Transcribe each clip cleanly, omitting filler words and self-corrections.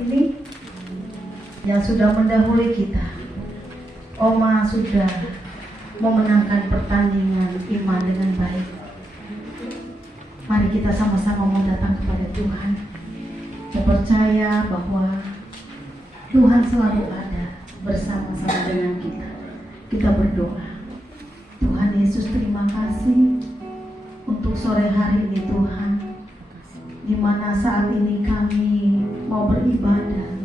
ini yang sudah mendahului kita. Oma sudah memenangkan pertandingan iman dengan baik. Mari kita sama-sama mau datang kepada Tuhan. Saya percaya bahwa Tuhan selalu ada bersama-sama dengan kita. Kita berdoa. Tuhan Yesus, terima kasih untuk sore hari ini Tuhan, di mana saat ini kami mau beribadah,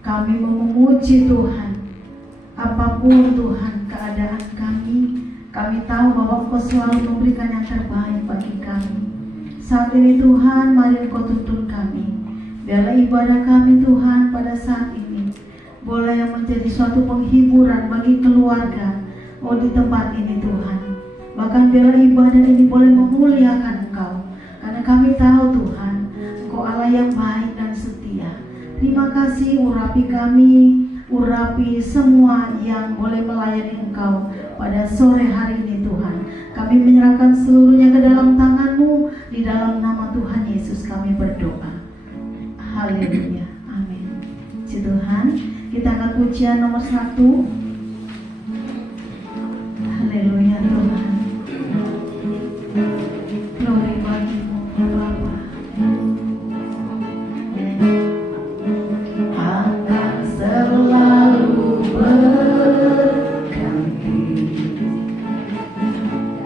kami mau memuji Tuhan. Apapun Tuhan keadaan kami tahu bahwa Engkau selalu memberikan yang terbaik bagi kami. Saat ini Tuhan, mari Engkau tuntun kami. Biarlah ibadah kami Tuhan pada saat ini boleh menjadi suatu penghiburan bagi keluarga di tempat ini Tuhan. Bahkan biarlah ibadah ini boleh memuliakan Engkau, karena kami tahu Tuhan, Engkau Allah yang baik dan setia. Terima kasih, urapi kami, urapi semua yang boleh melayani Engkau pada sore hari ini Tuhan. Kami menyerahkan seluruhnya ke dalam tangan-Mu. Di dalam nama Tuhan Yesus kami berdoa. Haleluya, amin. Puji Tuhan. Kita akan pujian nomor 1. Haleluya Tuhan. Glory bagi-Mu ya Bapa. Akan selalu berganti,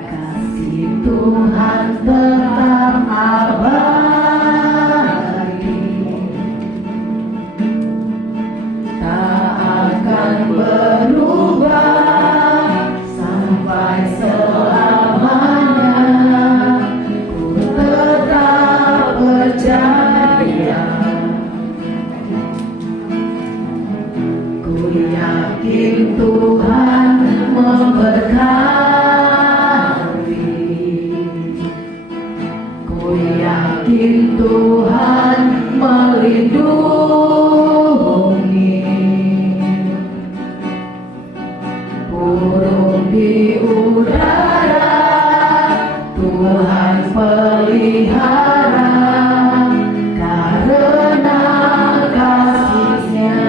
kasih Tuhan tetap abadi, tak akan berubah sampai selamanya. Ku tetap percaya, ku yakin Tuhan memberkati, ku yakin Tuhan melindungi. Burung di udara Tuhan pelihara, karena kasih-Nya.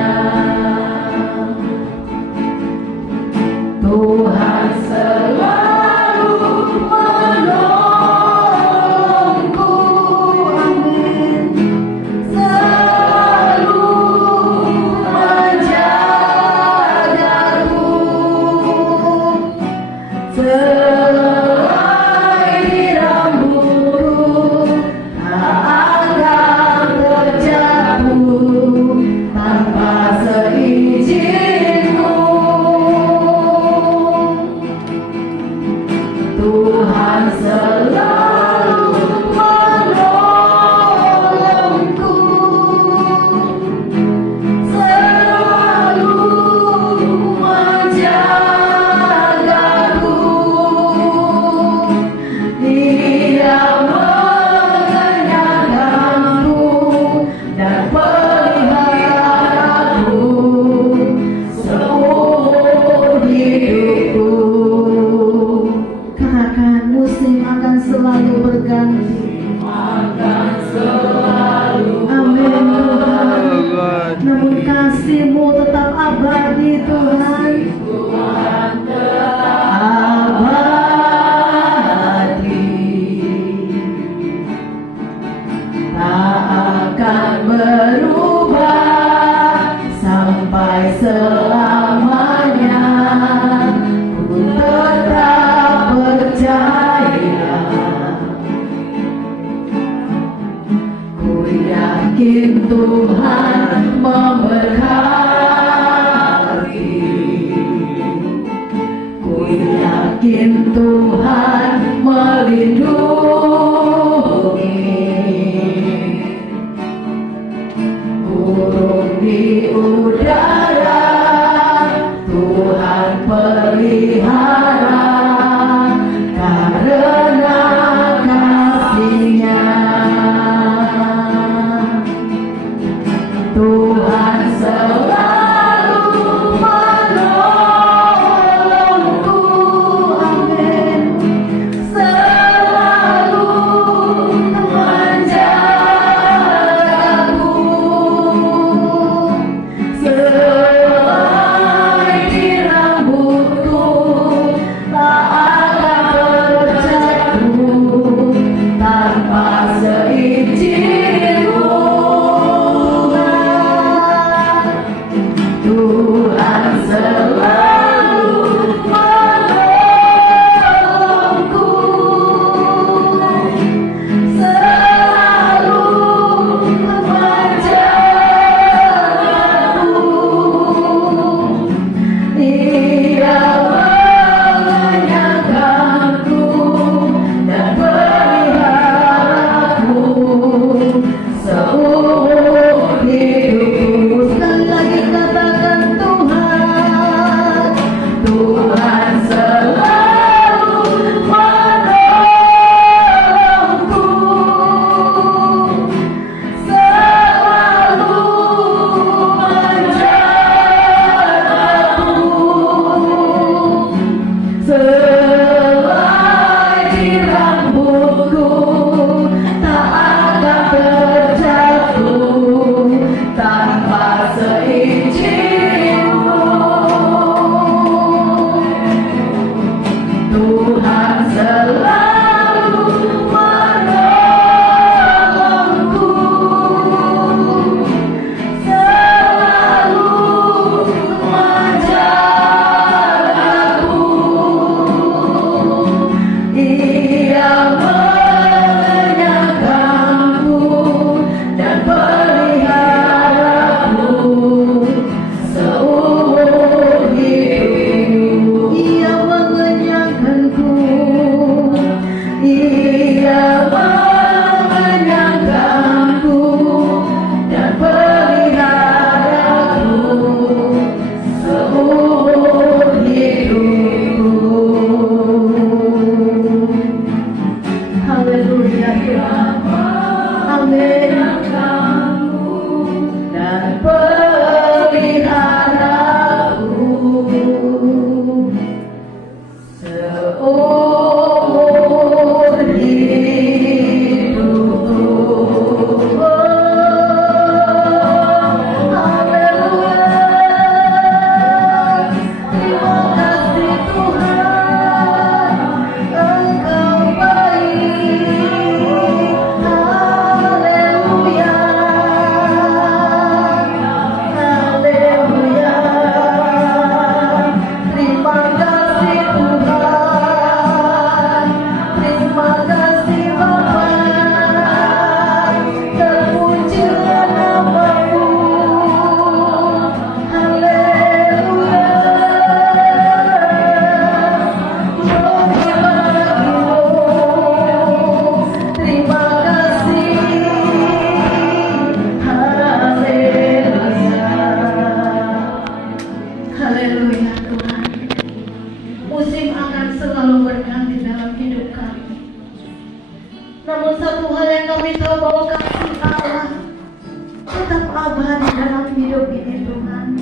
Tuhan selalu menolongku, amin. Selalu menjagaku, selai rambutku tak akan terjatuh tanpa seizin-Mu. Tuhan selalu menolongku, selalu menjagaku. Dia mengenyangkanku dan peliharaku seumur hidupku. Katakan, musim akan selalu berganti. Akan selalu. Amin Tuhan. Namun kasih-Mu tetap abadi Tuhan. Tuhan tetap abadi, tak akan berubah sampai selamanya. Ku tetap percaya, ku yakin Tuhan memberkati, ku yakin Tuhan melindungi. Burung di udara Tuhan pelihara, karena kasih-Nya. Tuhan selalu menolongku, amin. Selalu menjagaku, tetap abadi dalam hidup ini Tuhan.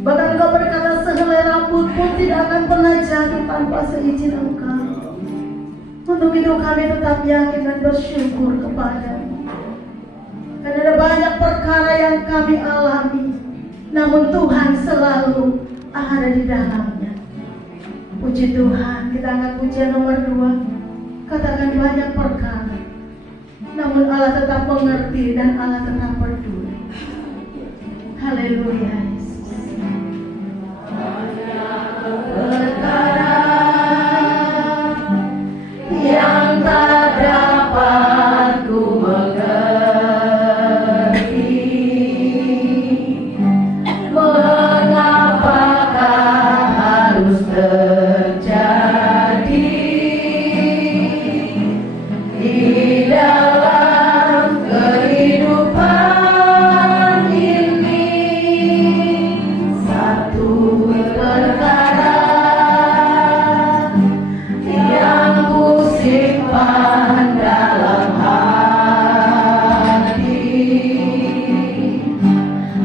Bahkan Engkau berkata sehelai rambut pun tidak akan pernah jatuh tanpa seizin Engkau. Untuk itu kami tetap yakin dan bersyukur kepada-Mu. Karena ada banyak perkara yang kami alami, namun Tuhan selalu ada di dalamnya. Puji Tuhan, kita angkat pujian nomor 2. Katakan banyak perkara, namun Allah tetap mengerti dan Allah tetap peduli. Haleluya Yesus. Perkara yang tak dapat ku mengerti, mengapakah harus terjadi di dalam kehidupan ini. Satu perkara yang ku simpan dalam hati,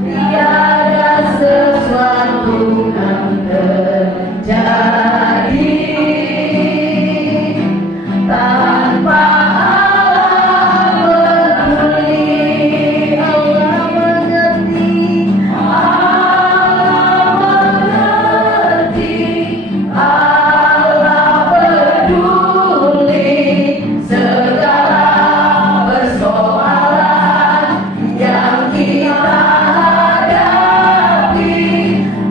tiada sesuatu yang terjadi tanpa Allah peduli. Allah mengerti, Allah peduli segala persoalan yang kita hadapi.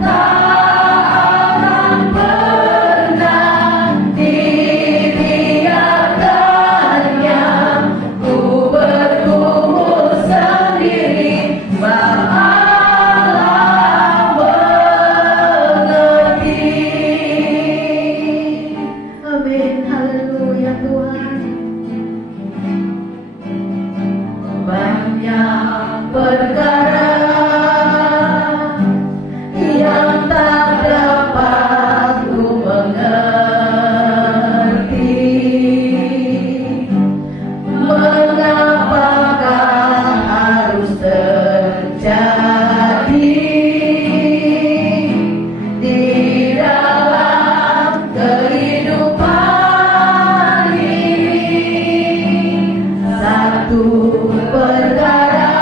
Tak akan pernah dibiarkannya ku bergumul sendiri, sebab Allah mengerti. Amin, haleluya Tuhan. Banyak perkara yang tak dapat ku mengerti, mengapakah harus terjadi di dalam kehidupan ini. Satu perkara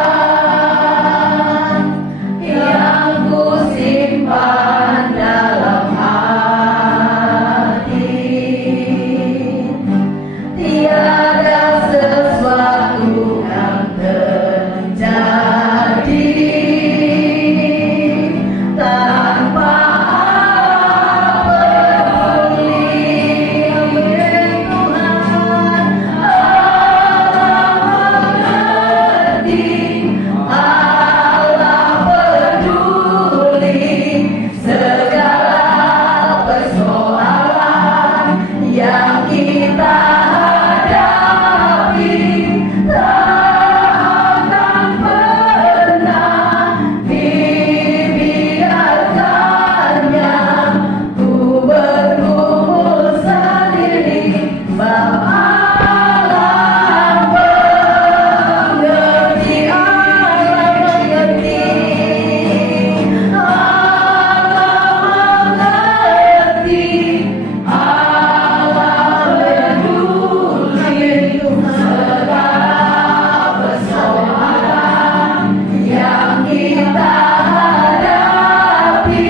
yang ku simpan dalam hati, tiada sesuatu yang terjadi tanpa Allah peduli. Amin Tuhan. Allah peduli segala persoalan yang kita hadapi. Tak akan pernah dibiarkannya ku bergumul sendiri, sebab Allah mengerti. Allah mengerti, Allah mengerti, Allah peduli segala persoalan yang kita hadapi.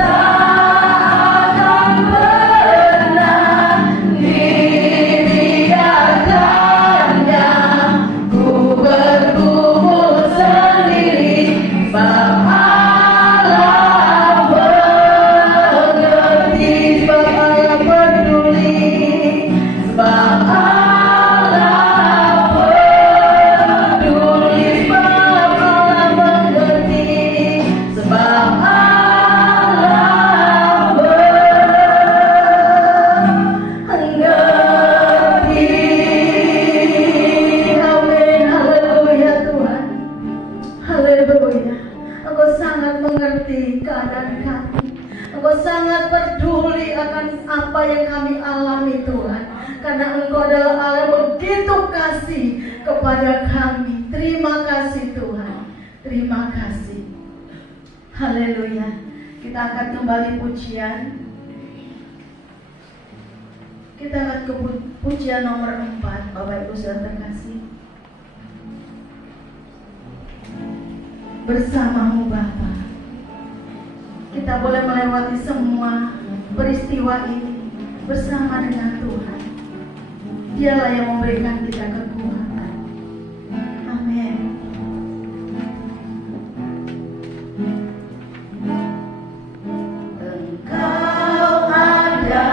Tak akan pernah dibiarkannya ku bergumul sendiri, sebab Allah mengerti, sebab Allah peduli, sebab Allah peduli, sebab Allah mengerti, sebab Allah mengerti. Amin, haleluya Tuhan. Haleluya. Engkau sangat mengerti keadaan kami. Engkau sangat peduli akan apa yang kami alami Tuhan. Karena Engkau adalah Allah yang begitu kasih kepada kami. Terima kasih Tuhan. Haleluya. Kita angkat kembali pujian. Kita angkat ke pujian nomor 4, Bapak Ibu saudara terkasih. Bersamamu Bapa. Kita boleh melewati semua peristiwa ini bersama dengan Tuhan. Dialah yang memberikan kita kekuatan. Amin. Engkau ada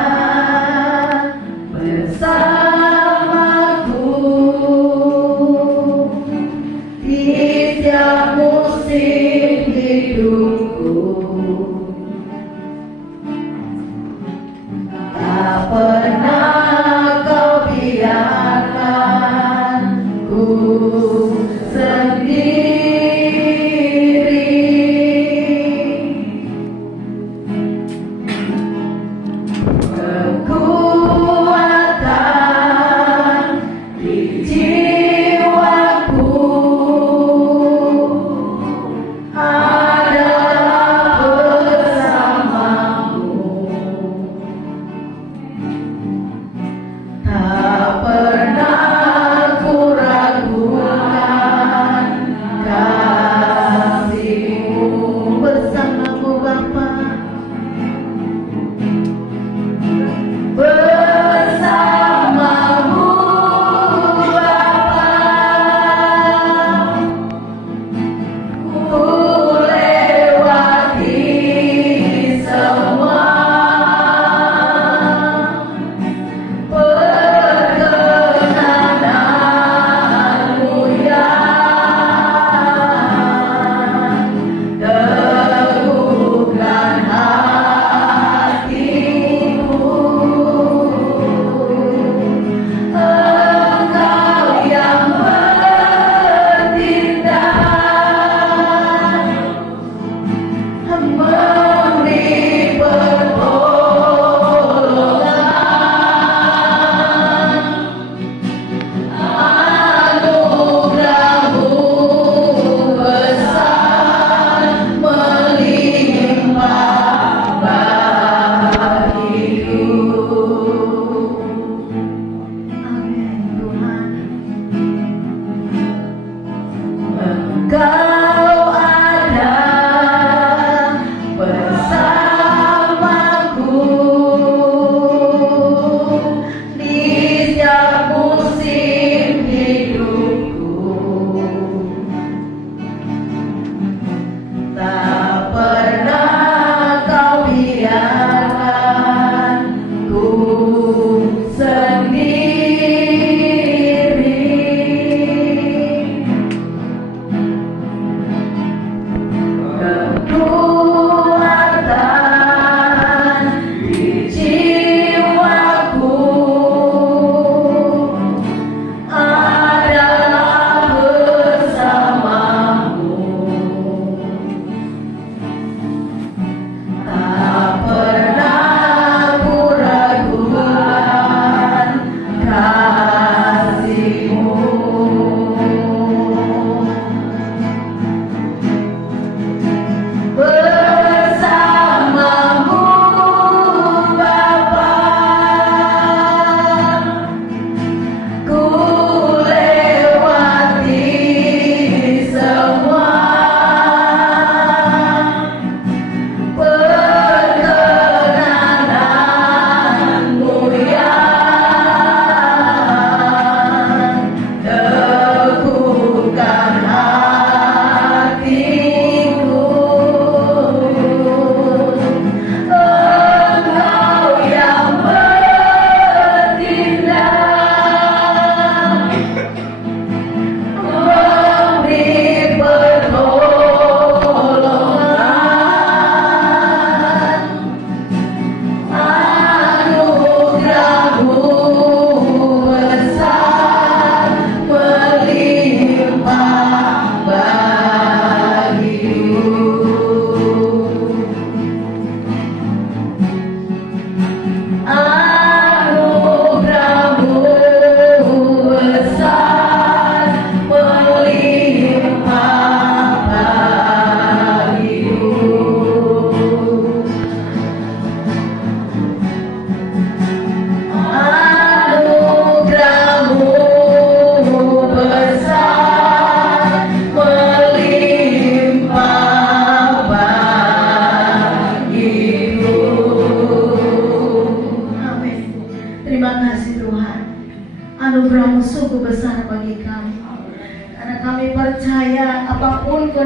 bersamaku di setiap musim hidupku. Tak pernah kau biarkan ku sendiri. Kekuatan di jiwaku adalah bersamamu. Tak pernah ku ragukan kasih-Mu. Bersamamu Bapa. Bersamamu Bapa, ku lewati semua perkenananmu yang teguhkan hatiku. Engkau yang bertindak memberi pertolongan. Anugerah-Mu besar melimpah bagiku. Amin Tuhan. Engkau ada bersamaku di setiap musim hidupku. Tak pernah kau biarkan ku sendiri.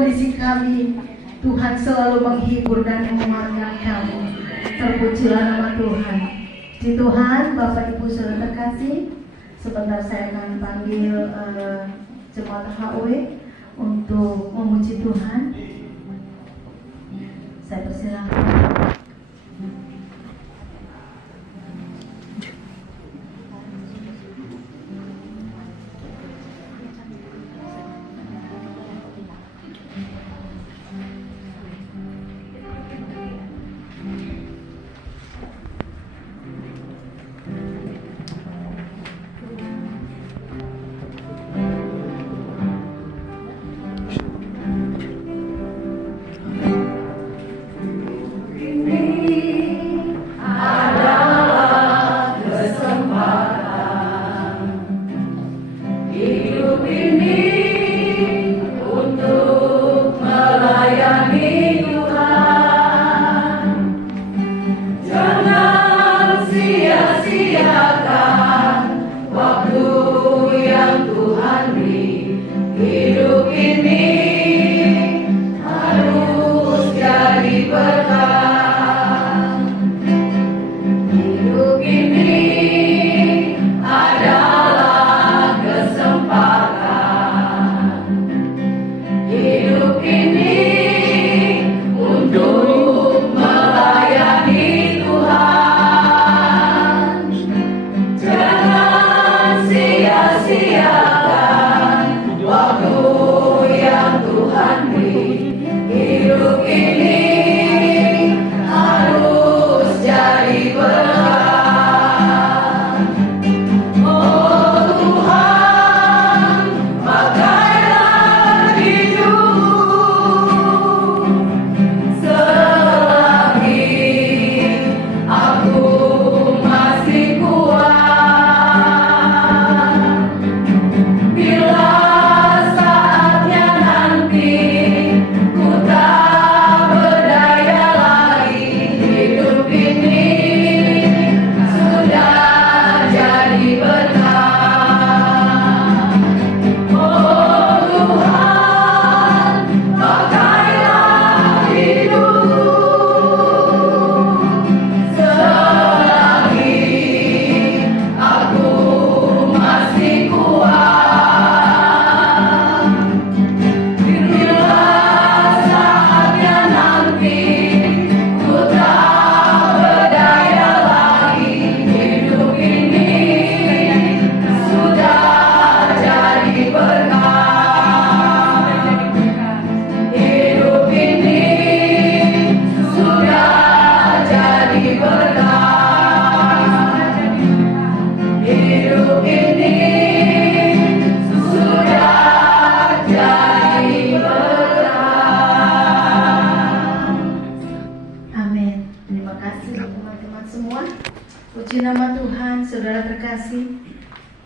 kondisi kami, Tuhan selalu menghibur dan menguatkan kami. Terpujilah nama Tuhan. Di Tuhan, Bapak Ibu Saudara terkasih, sebentar saya akan panggil jemaat HW untuk memuji Tuhan. Saya persilakan.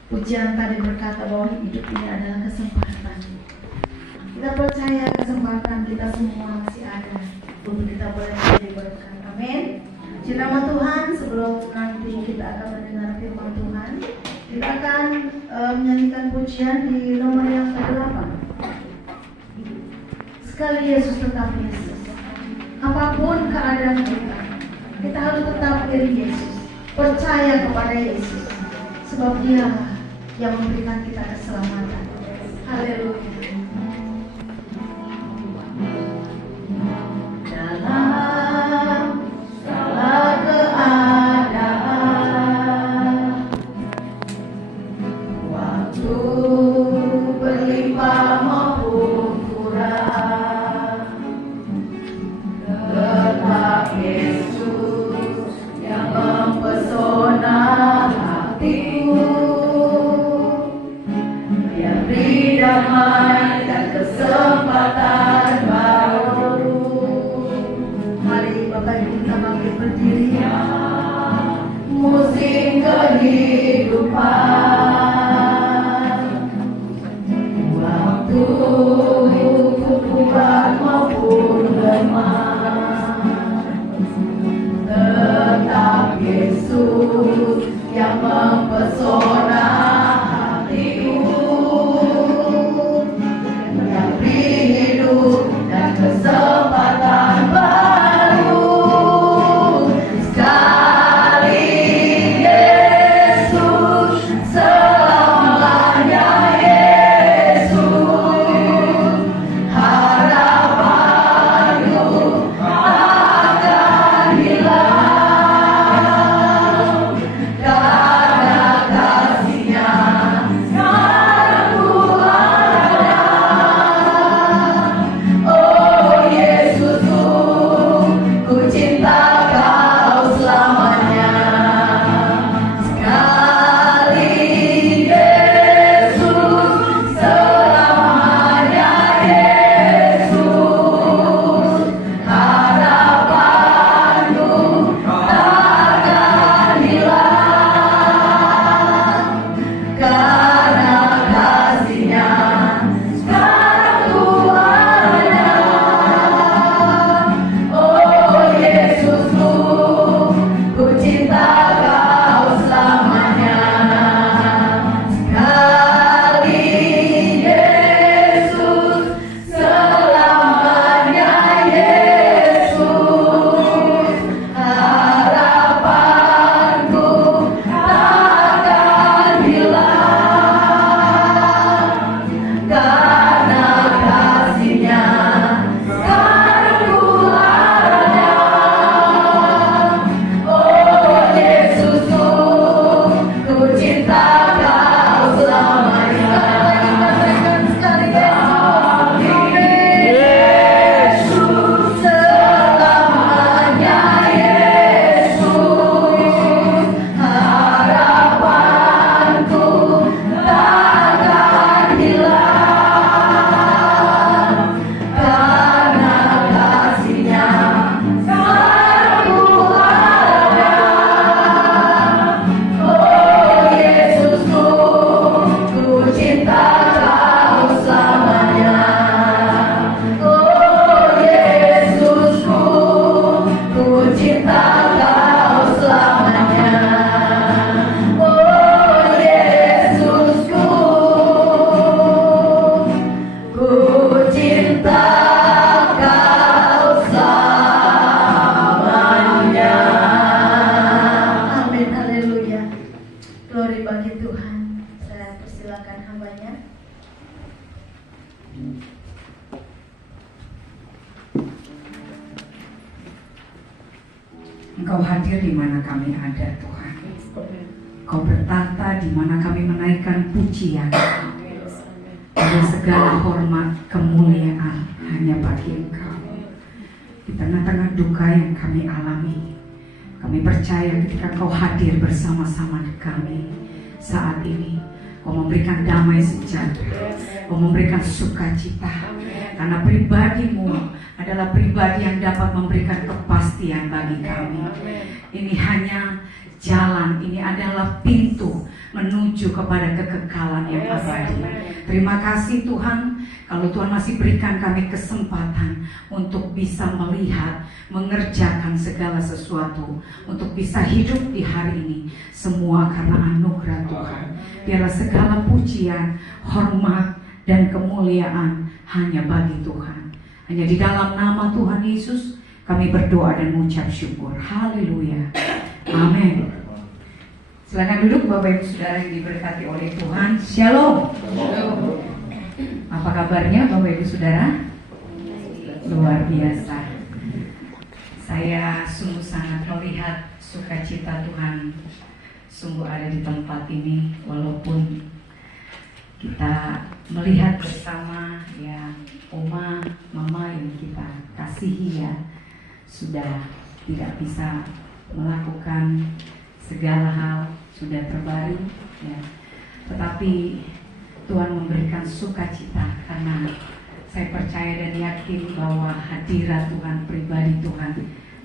Pujian tadi berkata bahwa hidup ini adalah kesempatan. Kita percaya kesempatan kita semua masih ada untuk kita boleh menjadi berkat. Amin. Di nama Tuhan, sebelum nanti kita akan mendengar firman Tuhan, kita akan menyanyikan pujian di nomor yang ke-8. Sekali Yesus tetap Yesus. Apapun keadaan kita, kita harus tetap diri Yesus. Percaya kepada Yesus, sebab Dia yang memberikan kita keselamatan. Haleluya. Dalam segala keadaan, waktu berlimpah maupun kurang, tetap Yesus yang mempesona hatiku. Damai Engkau hadir di mana kami ada, Tuhan. Kau bertata di mana kami menaikkan pujian. Dan segala hormat, kemuliaan hanya bagi Engkau. Di tengah-tengah duka yang kami alami, kami percaya ketika Kau hadir bersama-sama kami saat ini, Kau memberikan damai sejahtera, Kau memberikan sukacita, karena pribadi-Mu adalah pribadi yang dapat memberikan kepastian bagi kami. Ini hanya jalan, ini adalah pintu menuju kepada kekekalan yang abadi. Terima kasih Tuhan, kalau Tuhan masih berikan kami kesempatan untuk bisa melihat, mengerjakan segala sesuatu, untuk bisa hidup di hari ini, semua karena anugerah Tuhan. Biarlah segala pujian, hormat, dan kemuliaan hanya bagi Tuhan. Hanya di dalam nama Tuhan Yesus kami berdoa dan mengucap syukur. Haleluya. Amin. Silakan duduk Bapak Ibu Saudara yang diberkati oleh Tuhan. Shalom. Apa kabarnya Bapak Ibu Saudara? Luar biasa. Saya sungguh sangat melihat sukacita Tuhan sungguh ada di tempat ini, walaupun kita melihat bersama ya Oma, Mama yang kita kasihi ya sudah tidak bisa melakukan segala hal, sudah terbaring ya. Tetapi Tuhan memberikan sukacita karena saya percaya dan yakin bahwa hadirat Tuhan, pribadi Tuhan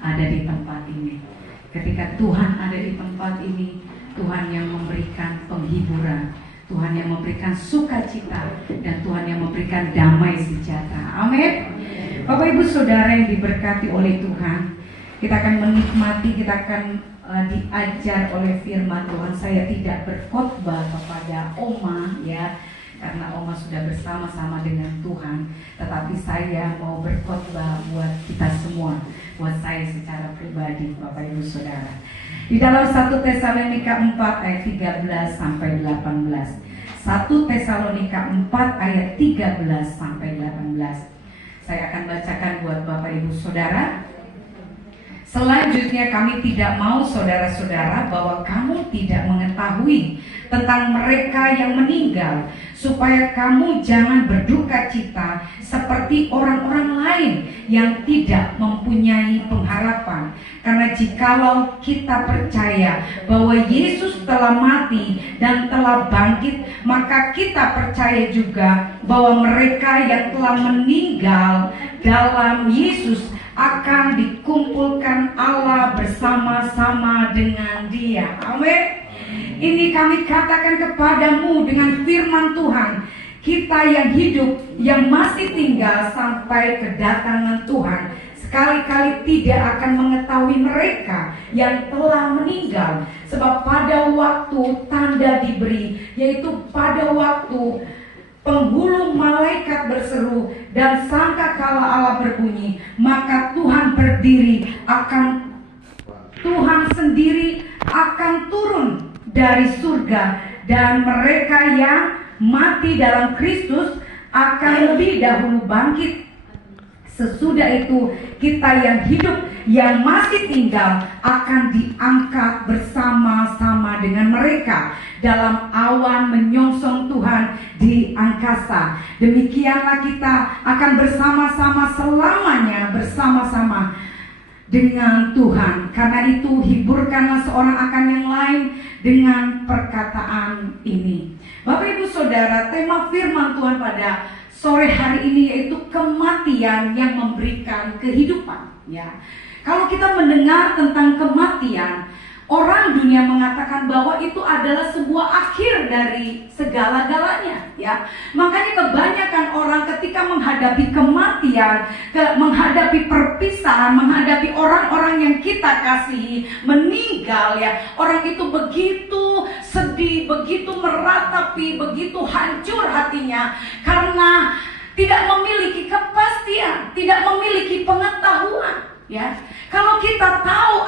ada di tempat ini. Ketika Tuhan ada di tempat ini, Tuhan yang memberikan penghiburan, Tuhan yang memberikan sukacita, dan Tuhan yang memberikan damai sejahtera. Amin. Bapak Ibu Saudara yang diberkati oleh Tuhan, kita akan menikmati, kita akan diajar oleh firman Tuhan. Saya tidak berkhotbah kepada Oma ya, karena Oma sudah bersama-sama dengan Tuhan. Tetapi saya mau berkhotbah buat kita semua, buat saya secara pribadi Bapak Ibu Saudara. Di dalam 1 Tesalonika 4 ayat 13 sampai 18. 1 Tesalonika 4 ayat 13 sampai 18. Saya akan bacakan buat Bapak Ibu Saudara. Selanjutnya kami tidak mau saudara-saudara bahwa kamu tidak mengetahui tentang mereka yang meninggal, supaya kamu jangan berduka cita seperti orang-orang lain yang tidak mempunyai pengharapan. Karena jikalau kita percaya bahwa Yesus telah mati dan telah bangkit, maka kita percaya juga bahwa mereka yang telah meninggal dalam Yesus akan dikumpulkan Allah bersama-sama dengan Dia. Amin. Ini kami katakan kepadamu dengan firman Tuhan, kita yang hidup, yang masih tinggal sampai kedatangan Tuhan, sekali-kali tidak akan mengetahui mereka yang telah meninggal. Sebab pada waktu tanda diberi, yaitu pada waktu penghulu malaikat berseru dan sangkakala Allah berbunyi, maka Tuhan sendiri akan turun dari surga, dan mereka yang mati dalam Kristus akan lebih dahulu bangkit. Sesudah itu kita yang hidup, yang masih tinggal akan diangkat bersama-sama dengan mereka dalam awan menyongsong Tuhan di angkasa. Demikianlah kita akan bersama-sama selamanya, bersama-sama dengan Tuhan. Karena itu hiburkanlah seorang akan yang lain dengan perkataan ini. Bapak Ibu Saudara, tema firman Tuhan pada sore hari ini yaitu kematian yang memberikan kehidupan ya. Kalau kita mendengar tentang kematian, orang dunia mengatakan bahwa itu adalah sebuah akhir dari segala-galanya ya. Makanya kebanyakan orang ketika menghadapi kematian, menghadapi perpisahan, menghadapi orang-orang yang kita kasihi meninggal ya, orang itu begitu sedih, begitu meratapi, begitu hancur hatinya karena tidak memiliki kepastian, tidak memiliki pengetahuan ya. Kalau kita tahu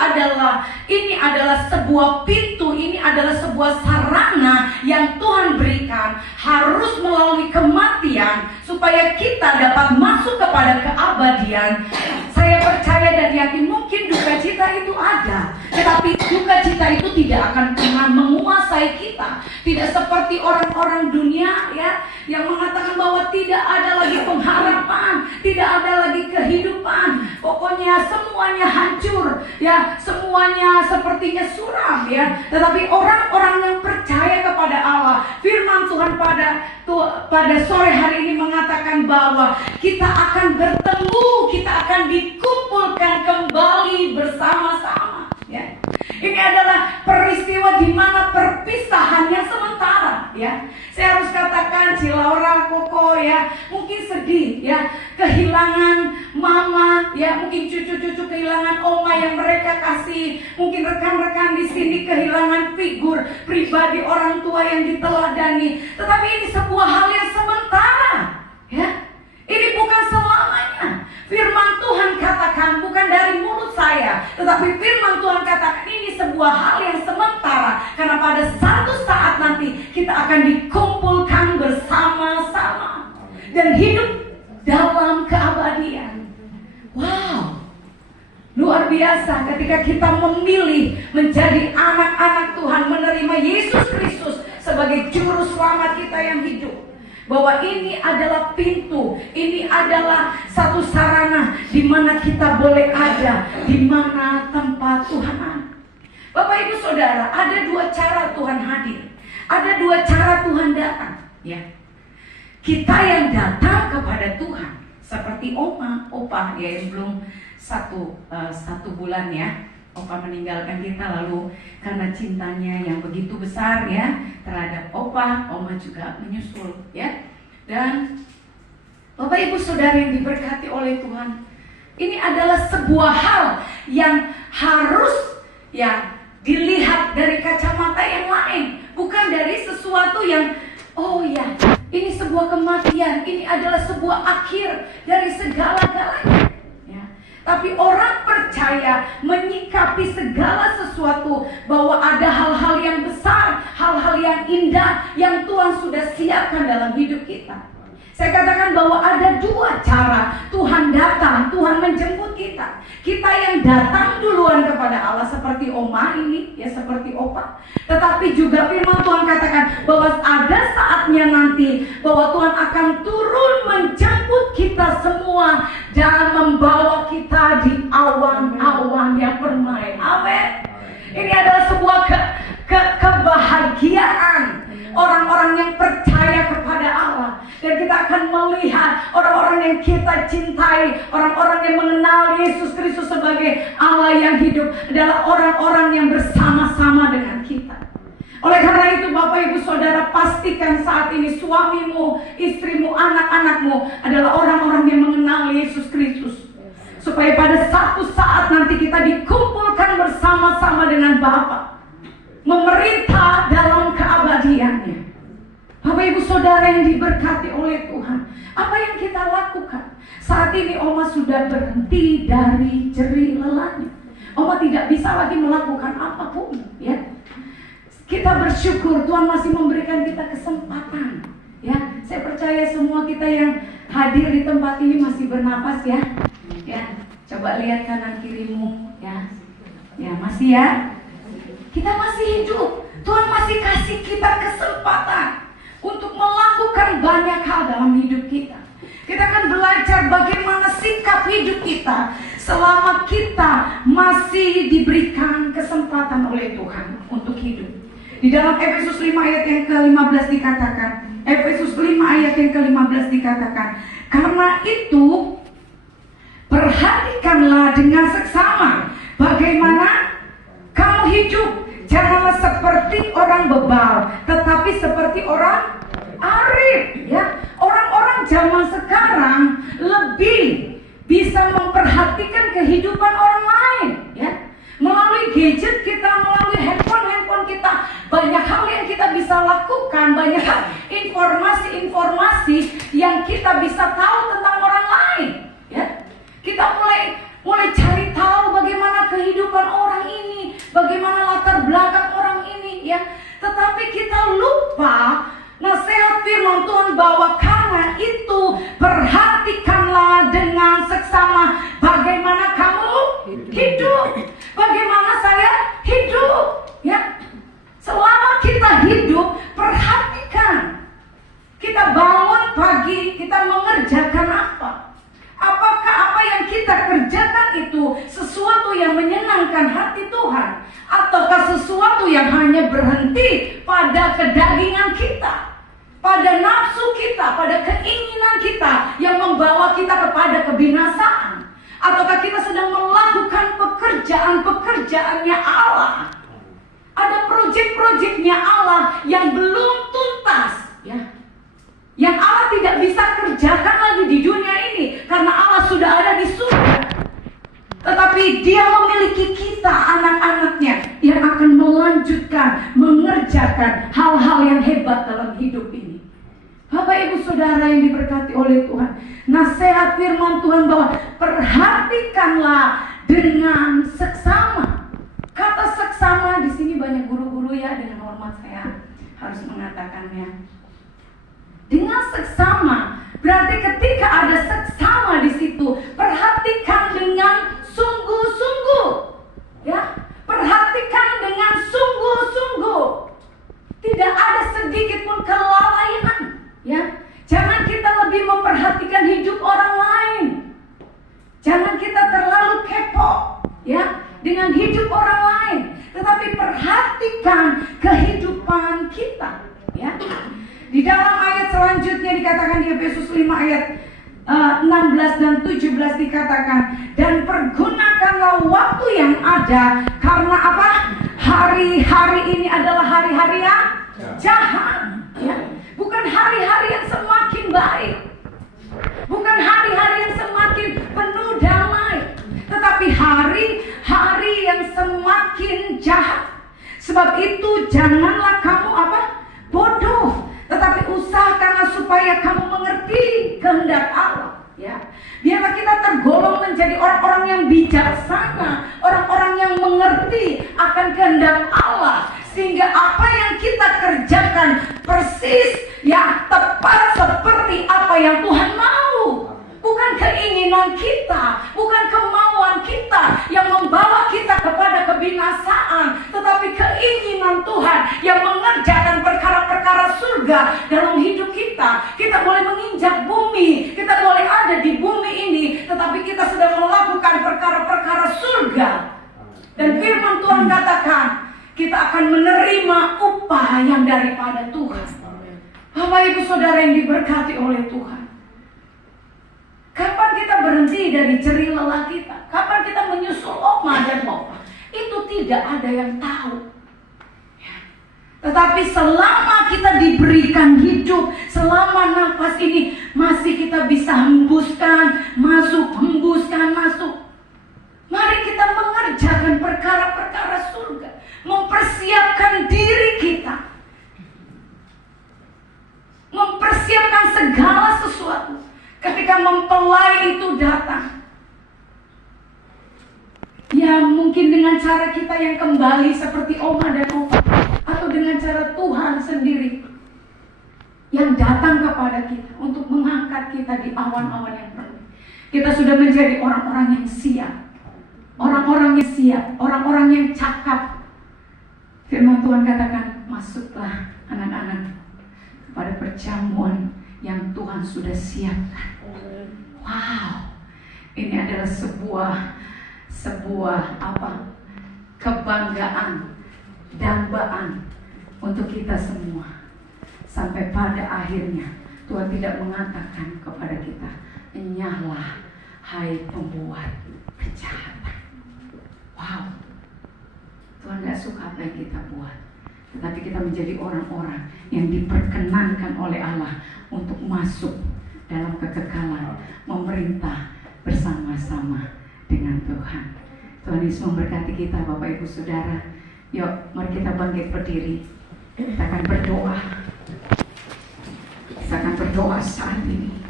ini adalah sebuah pintu, ini adalah sebuah sarana yang Tuhan berikan, harus melalui kematian supaya kita dapat masuk kepada keabadian. Saya percaya dan yakin mungkin duka cita itu ada, Tetapi sukacita itu tidak akan pernah menguasai kita. Tidak seperti orang-orang dunia ya, yang mengatakan bahwa tidak ada lagi pengharapan, tidak ada lagi kehidupan. Pokoknya semuanya hancur ya, semuanya sepertinya suram ya. Tetapi orang-orang yang percaya kepada Allah, firman Tuhan pada sore hari ini mengatakan bahwa kita akan bertemu, kita akan dikumpulkan kembali bersama-sama ya. Ini adalah peristiwa di mana perpisahannya sementara ya. Saya harus katakan, si Laura, Koko ya, mungkin sedih ya, kehilangan mama ya, mungkin cucu-cucu kehilangan oma yang mereka kasih, mungkin rekan-rekan di sini kehilangan figur pribadi orang tua yang diteladani. Tetapi ini sebuah hal yang sementara ya. Ini bukan selamanya. Firman Tuhan katakan, bukan dari mulut saya, tetapi firman Tuhan katakan ini sebuah hal yang sementara. Karena pada satu saat nanti kita akan dikumpulkan bersama-sama dan hidup dalam keabadian. Wow, luar biasa ketika kita memilih menjadi anak-anak Tuhan, menerima Yesus Kristus sebagai juru selamat kita yang hidup. Bahwa ini adalah pintu, ini adalah satu sarana di mana kita boleh ada, di mana tempat Tuhan ada. Bapak Ibu Saudara, ada dua cara Tuhan hadir, ada dua cara Tuhan datang. Ya, kita yang datang kepada Tuhan, seperti oma, opa ya, yang belum satu bulan ya. Opa meninggalkan kita, lalu karena cintanya yang begitu besar ya terhadap opa, oma juga menyusul ya. Dan Bapak Ibu Saudara yang diberkati oleh Tuhan, ini adalah sebuah hal yang harus ya dilihat dari kacamata yang lain, bukan dari sesuatu yang oh ya ini sebuah kematian, ini adalah sebuah akhir dari segala-galanya. Tapi orang percaya menyikapi segala sesuatu bahwa ada hal-hal yang besar, hal-hal yang indah yang Tuhan sudah siapkan dalam hidup kita. Saya katakan bahwa ada dua cara Tuhan datang, Tuhan menjemput kita. Kita yang datang duluan kepada Allah seperti oma ini, ya seperti opa. Tetapi juga firman Tuhan katakan bahwa ada saatnya nanti bahwa Tuhan akan turun menjemput kita semua dan membawa kita di awan-awan yang permai. Amin. Ini adalah sebuah kebahagiaan orang-orang yang percaya kepada Allah. Dan kita akan melihat orang-orang yang kita cintai, orang-orang yang mengenal Yesus Kristus sebagai Allah yang hidup adalah orang-orang yang bersama-sama dengan kita. Oleh karena itu Bapak Ibu Saudara, pastikan saat ini suamimu, istrimu, anak-anakmu adalah orang-orang yang mengenal Yesus Kristus. Supaya pada satu saat nanti kita dikumpulkan bersama-sama dengan Bapa, memerintah dalam keabadiannya. Bapak Ibu Saudara yang diberkati oleh Tuhan, apa yang kita lakukan? Saat ini Oma sudah berhenti dari jerih lelahnya. Oma tidak bisa lagi melakukan apapun ya. Kita bersyukur Tuhan masih memberikan kita kesempatan ya. Saya percaya semua kita yang hadir di tempat ini masih bernapas ya. Ya, coba lihat kanan kirimu ya. Ya, masih ya. Kita masih hidup. Tuhan masih kasih kita kesempatan untuk melakukan banyak hal dalam hidup kita. Kita akan belajar bagaimana sikap hidup kita selama kita masih diberikan kesempatan oleh Tuhan untuk hidup. Di dalam Efesus 5 ayat yang ke-15 dikatakan, Efesus 5 ayat yang ke-15 dikatakan, karena itu perhatikanlah dengan seksama bagaimana kamu hidup. Janganlah seperti orang bebal, tetapi seperti orang arif ya. Orang-orang zaman sekarang lebih bisa memperhatikan kehidupan orang lain ya. Melalui gadget kita, melalui handphone kita, banyak hal yang kita bisa lakukan, banyak hal informasi-informasi yang kita bisa tahu tentang orang lain ya. Kita mulai cari tahu bagaimana kehidupan orang ini, bagaimana latar belakang orang ini ya. Tetapi kita lupa nasihat firman Tuhan bahwa karena itu perhatikanlah dengan seksama bagaimana kamu hidup, bagaimana saya kerjakan itu sesuatu yang menyenangkan hati Tuhan, ataukah sesuatu yang hanya berhenti pada kedagingan kita, pada nafsu kita, pada keinginan kita yang membawa kita kepada kebinasaan? Ataukah kita sedang melakukan pekerjaan-pekerjaannya Allah? Ada proyek-proyeknya Allah yang belum tuntas, ya, yang Allah tidak bisa kerjakan lagi di dunia ini karena Allah sudah ada di surga. Tetapi Dia memiliki kita, anak-anaknya, yang akan melanjutkan, mengerjakan hal-hal yang hebat dalam hidup ini. Bapak Ibu Saudara yang diberkati oleh Tuhan, nasihat firman Tuhan bahwa perhatikanlah dengan seksama. Kata seksama di sini banyak guru-guru ya, dengan hormat saya harus mengatakannya. Dengan seksama berarti ketika ada seksama di situ, perhatikan dengan sungguh-sungguh, ya, perhatikan dengan sungguh-sungguh. Tidak ada sedikit pun kelalaian, ya. Jangan kita lebih memperhatikan hidup orang lain. Jangan kita terlalu kepo, ya, dengan hidup orang lain, tetapi perhatikan kehidupan kita, ya. Di dalam ayat selanjutnya dikatakan di Efesus 5 ayat 16 dan 17 dikatakan, dan pergunakanlah waktu yang ada, karena apa? Hari-hari ini adalah hari-hari yang jahat, ya. Bukan hari-hari yang semakin baik, bukan hari-hari yang semakin penuh damai, tetapi hari-hari yang semakin jahat. Sebab itu janganlah kamu apa? Bodoh, tetapi usahakanlah supaya kamu mengerti kehendak Allah, ya. Biarlah kita tergolong menjadi orang-orang yang bijaksana, orang-orang yang mengerti akan kehendak Allah, sehingga apa yang kita kerjakan persis, ya, tepat seperti apa yang Tuhan mau. Bukan keinginan kita, bukan kemauan kita yang membawa kita kepada kebinasaan, tetapi keinginan Tuhan yang mengerjakan perkara-perkara surga dalam hidup kita. Kita boleh menginjak bumi, kita boleh ada di bumi ini, tetapi kita sedang melakukan perkara-perkara surga. Dan firman Tuhan katakan, kita akan menerima upah yang daripada Tuhan. Bapak Ibu Saudara yang diberkati oleh Tuhan, kapan kita berhenti dari jerih lelah kita? Kapan kita menyusul oma dan opa? Itu tidak ada yang tahu, ya. Tetapi selama kita diberikan hidup, selama nafas ini masih kita bisa hembuskan masuk, mari kita mengerjakan perkara-perkara surga, mempersiapkan diri kita, mempersiapkan segala sesuatu. Ketika mempelai itu datang, ya mungkin dengan cara kita yang kembali seperti oma dan opa, atau dengan cara Tuhan sendiri yang datang kepada kita untuk mengangkat kita di awan-awan yang penuh. Kita sudah menjadi orang-orang yang siap, orang-orang yang siap, orang-orang yang cakap. Firman Tuhan katakan, masuklah anak-anak pada perjamuan yang Tuhan sudah siapkan. Wow, ini adalah sebuah apa? Kebanggaan, dambaan untuk kita semua. Sampai pada akhirnya Tuhan tidak mengatakan kepada kita, enyahlah hai pembuat kejahatan. Wow, Tuhan gak suka apa yang kita buat, tetapi kita menjadi orang-orang yang diperkenankan oleh Allah untuk masuk dalam kekekalan, memerintah bersama-sama dengan Tuhan. Tuhan Yesus memberkati kita, Bapak Ibu Saudara. Yuk, mari kita bangkit berdiri. Kita akan berdoa. Kita akan berdoa saat ini.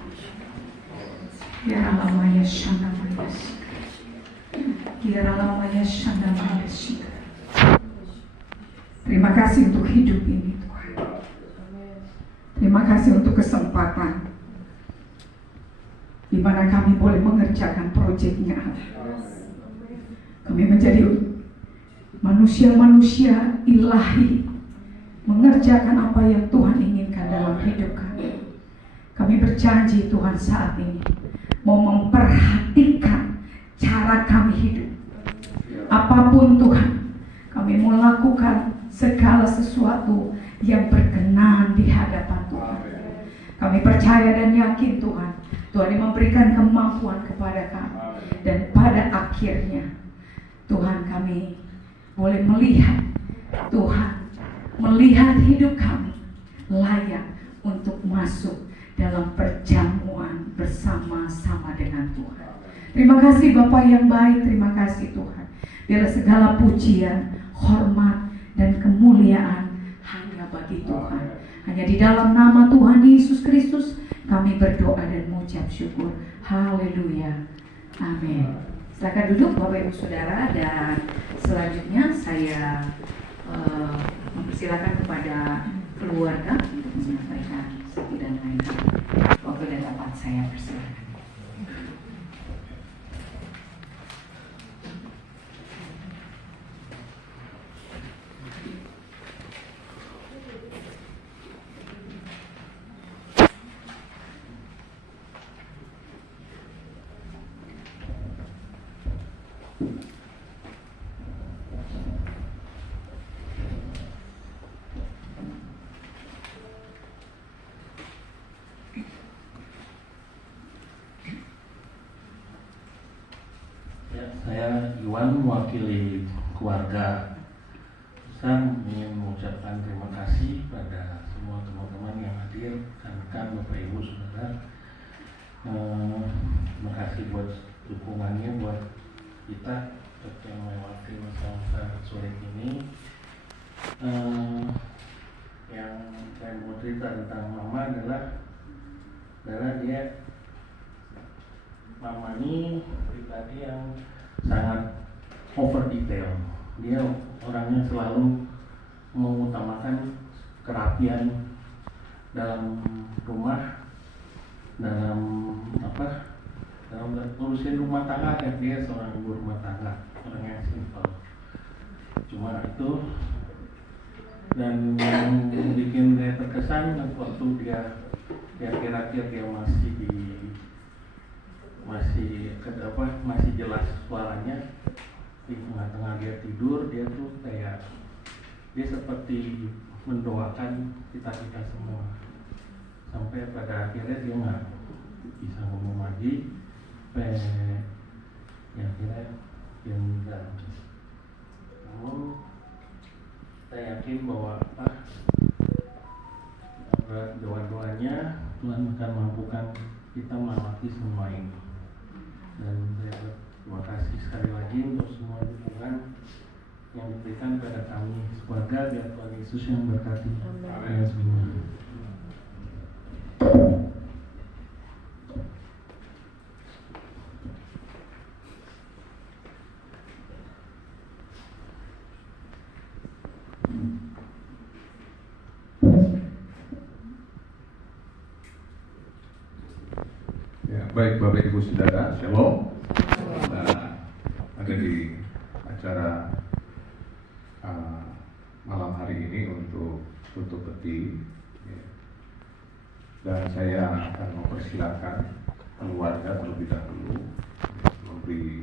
Ya Ralamaya Shandamaya Shika. Ya Ralamaya Shandamaya Shika. Terima kasih untuk hidup ini, Tuhan. Terima kasih untuk kesempatan di mana kami boleh mengerjakan proyeknya Allah. Kami menjadi manusia-manusia ilahi, mengerjakan apa yang Tuhan inginkan dalam hidup kami. Kami berjanji Tuhan saat ini mau memperhatikan saat kami hidup. Apapun Tuhan, kami mau lakukan segala sesuatu yang berkenan di hadapan Tuhan. Kami percaya dan yakin Tuhan, Tuhan yang memberikan kemampuan kepada kami. Dan pada akhirnya Tuhan, kami boleh melihat Tuhan, melihat hidup kami layak untuk masuk dalam perjamuan bersama-sama dengan Tuhan. Terima kasih Bapa yang baik, terima kasih Tuhan. Biarlah segala pujian, hormat, dan kemuliaan hanya bagi Tuhan. Hanya di dalam nama Tuhan Yesus Kristus kami berdoa dan mengucap syukur. Haleluya. Amin. Silakan duduk Bapak Ibu Saudara, dan selanjutnya saya mempersilakan kepada keluarga untuk menyampaikan satu dan lain hal. Waktu dan tempat saya persilakan. Saya Iwan, mewakili keluarga besar, ingin mengucapkan terima kasih pada semua teman-teman yang hadir, rekan-rekan, Bapak Ibu Saudara. Terima kasih buat dukungannya buat kita yang melewati masa-masa sulit ini. Yang saya mau cerita tentang Mama adalah dia Mama ini pribadi yang sangat over detail. Dia orangnya selalu mengutamakan kerapian dalam rumah, dalam urusan rumah tangga. Dan dia seorang ibu rumah tangga, orang yang simpel. Cuma itu, dan yang bikin dia terkesan waktu dia kira-kira dia masih jelas suaranya di tengah-tengah dia tidur, dia tuh kayak dia seperti mendoakan kita semua, sampai pada akhirnya dia nggak bisa ngomong lagi, ya akhirnya dia meninggal. Namun saya yakin bahwa doa-doanya Tuhan akan mampukan kita melewati semua ini. Dan saya terima kasih sekali lagi untuk semua dukungan yang diberikan pada kami sekeluarga. Biar Tuhan Yesus yang berkati kalian semua. Baik Bapak Ibu Saudara, Shalom. Kita ada di acara malam hari ini untuk tutup peti, dan saya akan mempersilakan keluarga terlebih dahulu memberi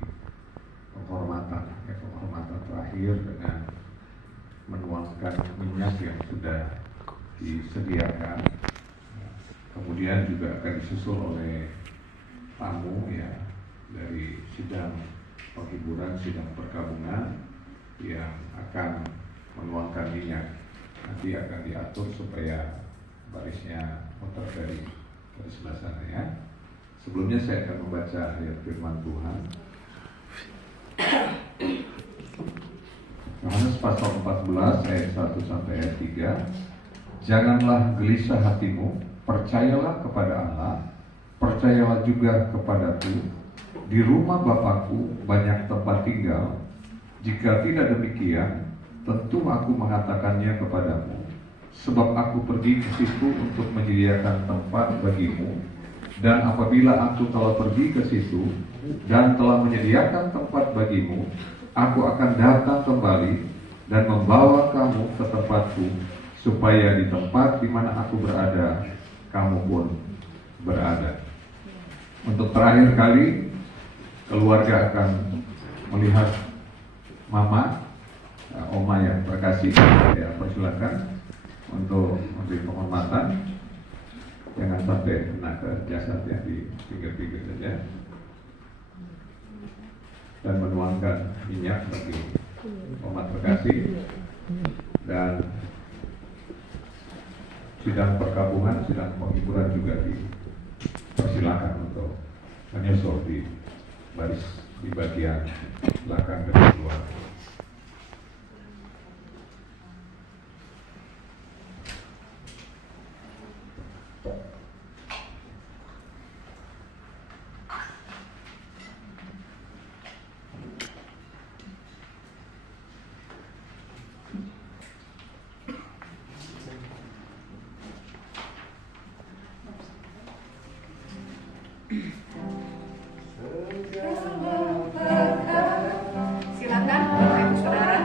penghormatan terakhir dengan menuangkan minyak yang sudah disediakan. Kemudian juga akan disusul oleh tamu ya dari sidang penghiburan, sidang perkabungan yang akan menuangkan minyak. Nanti akan diatur supaya barisnya muter dari sebelah sana ya. Sebelumnya saya akan membaca ayat firman Tuhan. Yohanes pasal 14 ayat 1 sampai ayat 3. Janganlah gelisah hatimu, percayalah kepada Allah, percayalah juga kepadaku. Di rumah Bapakku banyak tempat tinggal. Jika tidak demikian, tentu aku mengatakannya kepadamu. Sebab aku pergi ke situ untuk menyediakan tempat bagimu. Dan apabila aku telah pergi ke situ dan telah menyediakan tempat bagimu, aku akan datang kembali dan membawa kamu ke tempatku, supaya di tempat di mana aku berada, kamu pun berada. Untuk terakhir kali, keluarga akan melihat mama, oma yang terkasih, ya persilakan untuk memberi penghormatan. Jangan sampai kena ke jasad yang di pinggir-pinggir saja, dan menuangkan minyak bagi oma terkasih. Dan sidang perkabungan, sidang penghiburan juga dipersilakan untuk menyusul di baris di bagian belakang dan luar. Silakan, Bapak Ibu Saudara.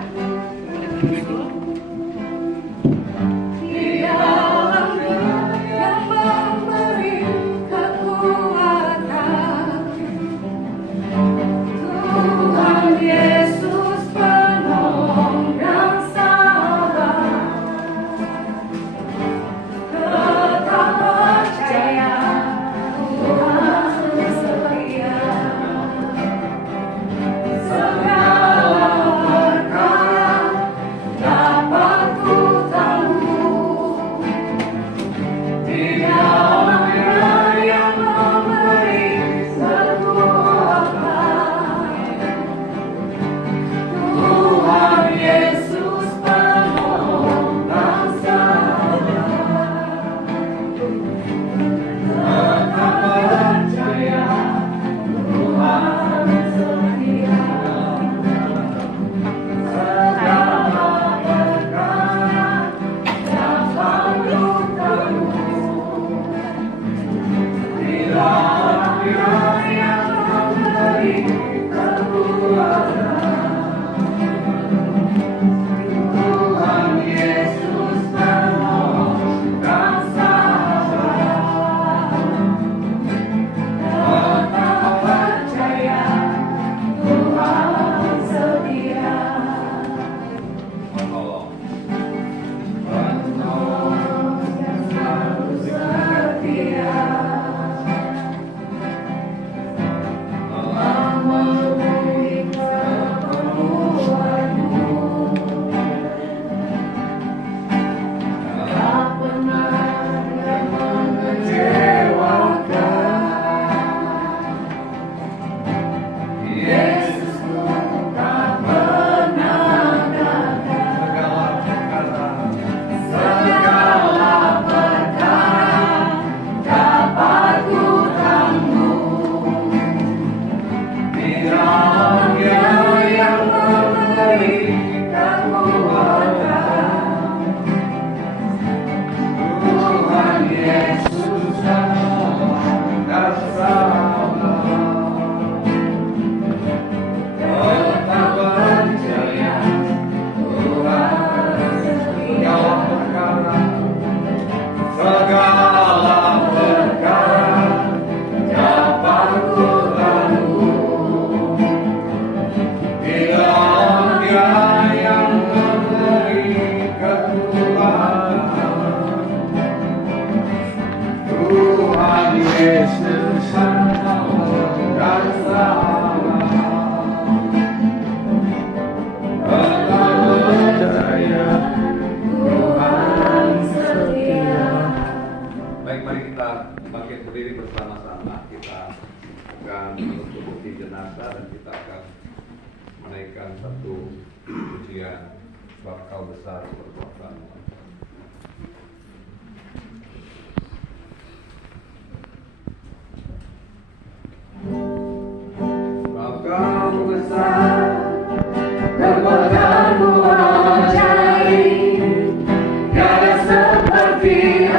Baik, mari kita bangkit berdiri bersama-sama. Kita akan menutup peti jenazah dan kita akan menaikkan satu pujian sebab Kau besar perbuatanmu. Kau besar perbuatanmu ajaib, tiada seperti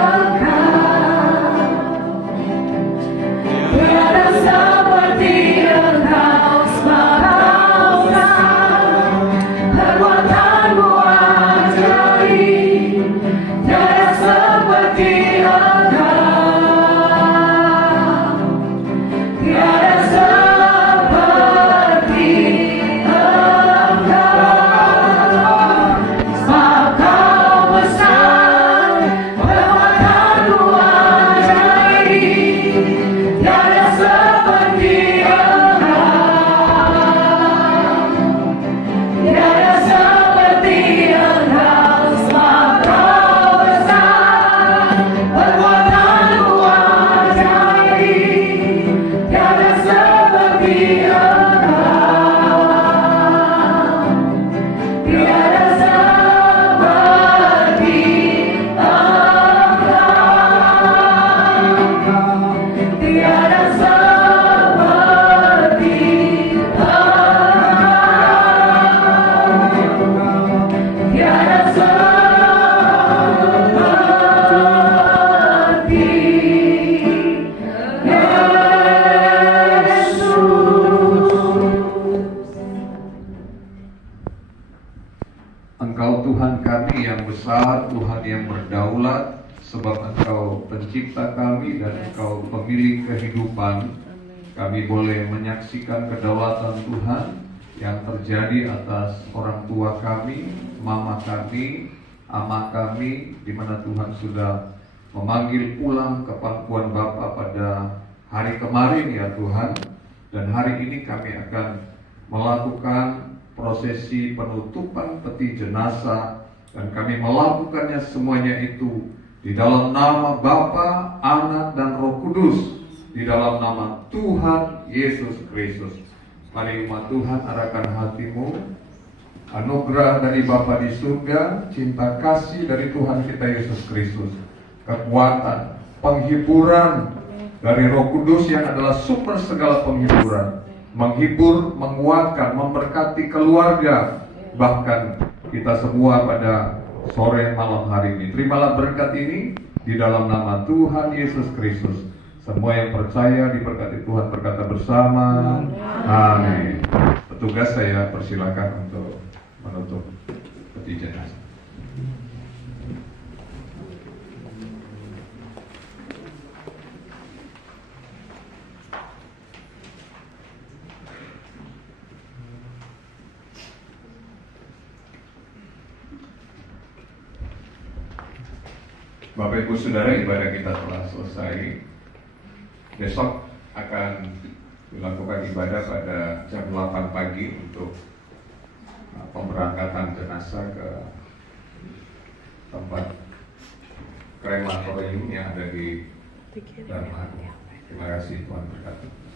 Perbuatanmu ajaib. yang besar, Tuhan yang berdaulat, sebab Engkau pencipta kami dan Engkau pemilik kehidupan. Kami boleh menyaksikan kedaulatan Tuhan yang terjadi atas orang tua kami, mama kami, ama kami, di mana Tuhan sudah memanggil pulang ke pangkuan Bapa pada hari kemarin ya Tuhan. Dan hari ini kami akan melakukan prosesi penutupan peti jenazah, dan kami melakukannya semuanya itu di dalam nama Bapa, Anak, dan Roh Kudus, di dalam nama Tuhan Yesus Kristus. Mari umat Tuhan, arahkan hatimu. Anugerah dari Bapa di surga, cinta kasih dari Tuhan kita Yesus Kristus, kekuatan, penghiburan dari Roh Kudus yang adalah sumber segala penghiburan, menghibur, menguatkan, memberkati keluarga, bahkan kita semua pada sore malam hari ini. Terimalah berkat ini di dalam nama Tuhan Yesus Kristus. Semua yang percaya diberkati Tuhan berkata bersama, amin. Petugas saya persilakan untuk menutup peti jenazah. Bapak Ibu Saudara, ibadah kita telah selesai. Besok akan dilakukan ibadah pada jam 8 pagi untuk pemberangkatan jenazah ke tempat krematorium yang ada di Dharma Agung. Terima kasih, Tuhan berkati.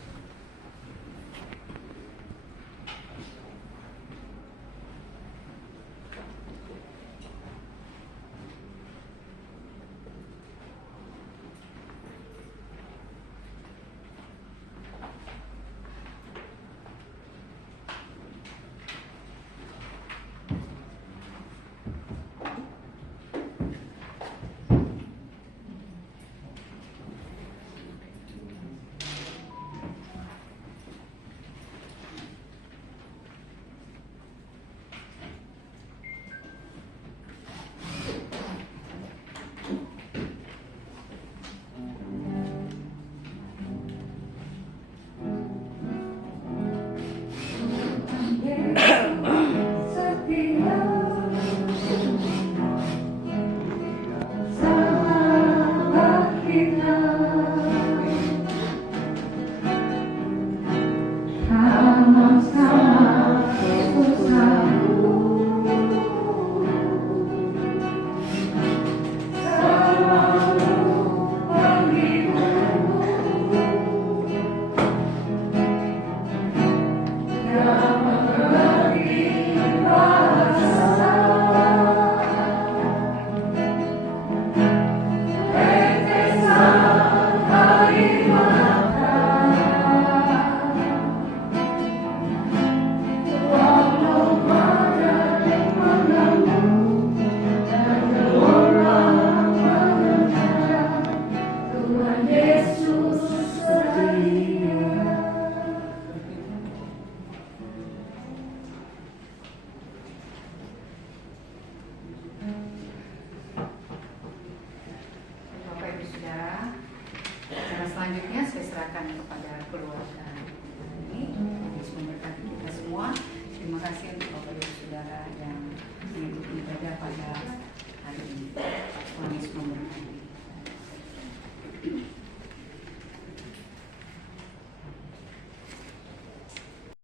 Selanjutnya saya serahkan kepada keluarga ini untuk memberkati kita semua. Terima kasih untuk Bapak Ibu Saudara yang mengikuti ibadah pada hari ini. Tuhan Yesus memberkati.